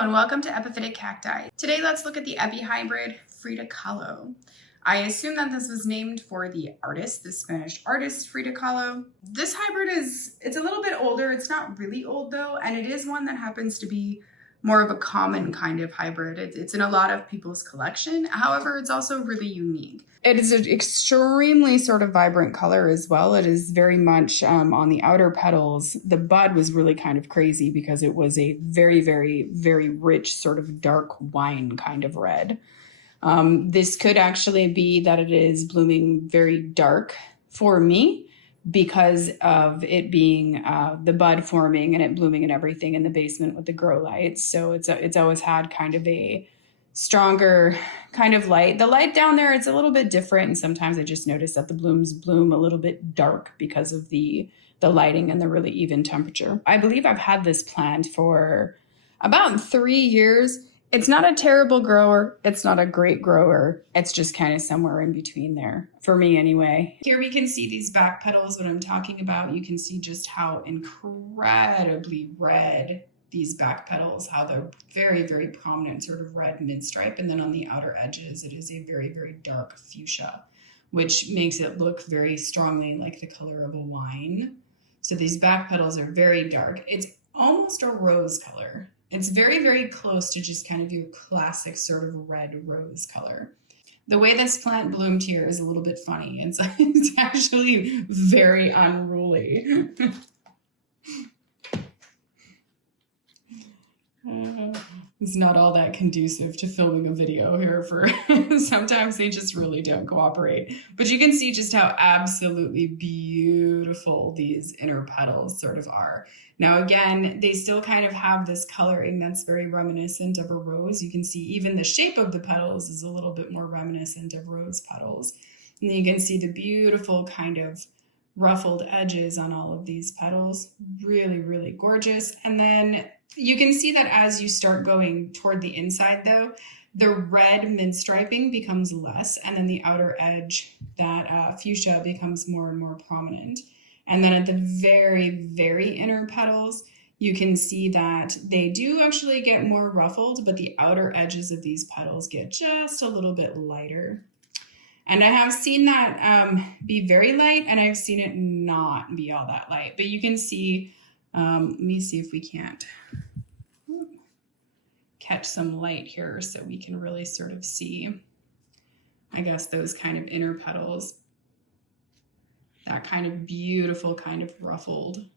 Hello and welcome to Epiphytic Cacti. Today let's look at the Epi hybrid Frida Kahlo. I assume that this was named for the artist, the Spanish artist Frida Kahlo. This hybrid it's a little bit older. It's not really old though, and it is one that happens to be more of a common kind of hybrid. It's in a lot of people's collection. However, it's also really unique. It is an extremely sort of vibrant color as well. It is very much on the outer petals. The bud was really kind of crazy because it was a very, very, very rich sort of dark wine kind of red. This could actually be that it is blooming very dark for me because of it being the bud forming and it blooming and everything in the basement with the grow lights. So it's always had kind of a stronger kind of light. The light down there, it's a little bit different. And sometimes I just notice that the blooms bloom a little bit dark because of the lighting and the really even temperature. I believe I've had this plant for about 3 years. It's not a terrible grower. It's not a great grower. It's just kind of somewhere in between there, for me anyway. Here we can see these back petals, what I'm talking about. You can see just how incredibly red these back petals, how they're very, very prominent sort of red mid-stripe. And then on the outer edges, it is a very, very dark fuchsia, which makes it look very strongly like the color of a wine. So these back petals are very dark. It's almost a rose color. It's very, very close to just kind of your classic sort of red rose color. The way this plant bloomed here is a little bit funny. It's actually very unruly. It's not all that conducive to filming a video here for sometimes they just really don't cooperate. But you can see just how absolutely beautiful these inner petals sort of are. Now again, they still kind of have this coloring that's very reminiscent of a rose. You can see even the shape of the petals is a little bit more reminiscent of rose petals. And then you can see the beautiful kind of ruffled edges on all of these petals. Really, really gorgeous. And then you can see that as you start going toward the inside though, the red mid-striping becomes less, and then the outer edge, that fuchsia, becomes more and more prominent. And then at the very, very inner petals, you can see that they do actually get more ruffled, but the outer edges of these petals get just a little bit lighter. And I have seen that be very light, and I've seen it not be all that light. But you can see, let me see if we can't catch some light here so we can really sort of see, I guess, those kind of inner petals. That kind of beautiful kind of ruffled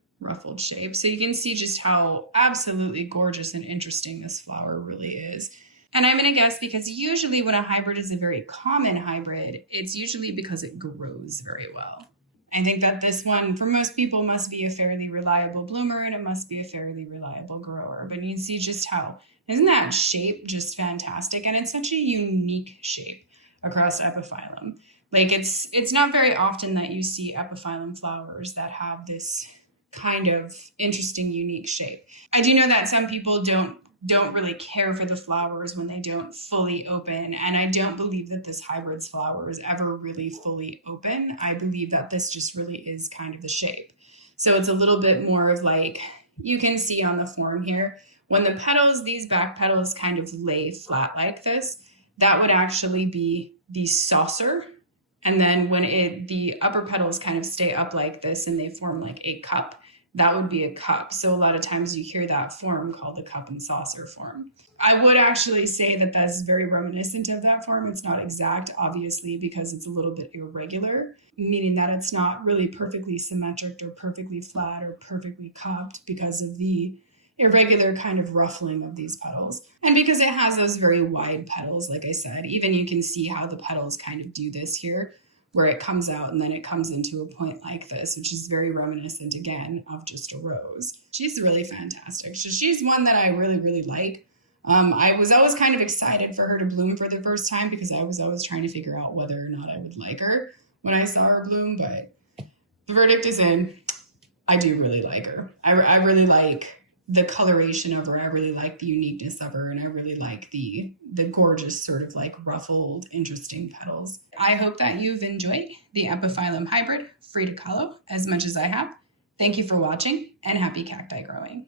shape. So you can see just how absolutely gorgeous and interesting this flower really is. And I'm going to guess because usually when a hybrid is a very common hybrid, it's usually because it grows very well. I think that this one, for most people, must be a fairly reliable bloomer and it must be a fairly reliable grower. But you can see just how, isn't that shape just fantastic? And it's such a unique shape across Epiphyllum. Like it's not very often that you see Epiphyllum flowers that have this kind of interesting, unique shape. I do know that some people don't really care for the flowers when they don't fully open. And I don't believe that this hybrid's flower is ever really fully open. I believe that this just really is kind of the shape. So it's a little bit more of like, you can see on the form here, when the petals, these back petals kind of lay flat like this, that would actually be the saucer. And then when the upper petals kind of stay up like this and they form like a cup, that would be a cup. So a lot of times you hear that form called the cup and saucer form. I would actually say that that's very reminiscent of that form. It's not exact, obviously, because it's a little bit irregular, meaning that it's not really perfectly symmetric or perfectly flat or perfectly cupped because of the irregular kind of ruffling of these petals. And because it has those very wide petals, like I said, even you can see how the petals kind of do this here, where it comes out and then it comes into a point like this, which is very reminiscent again of just a rose. She's really fantastic. So she's one that I really, really like. I was always kind of excited for her to bloom for the first time because I was always trying to figure out whether or not I would like her when I saw her bloom, but the verdict is in. I do really like her. I really like the coloration of her. I really like the uniqueness of her, and I really like the gorgeous sort of like ruffled, interesting petals. I hope that you've enjoyed the Epiphyllum hybrid Frida Kahlo as much as I have. Thank you for watching, and happy cacti growing.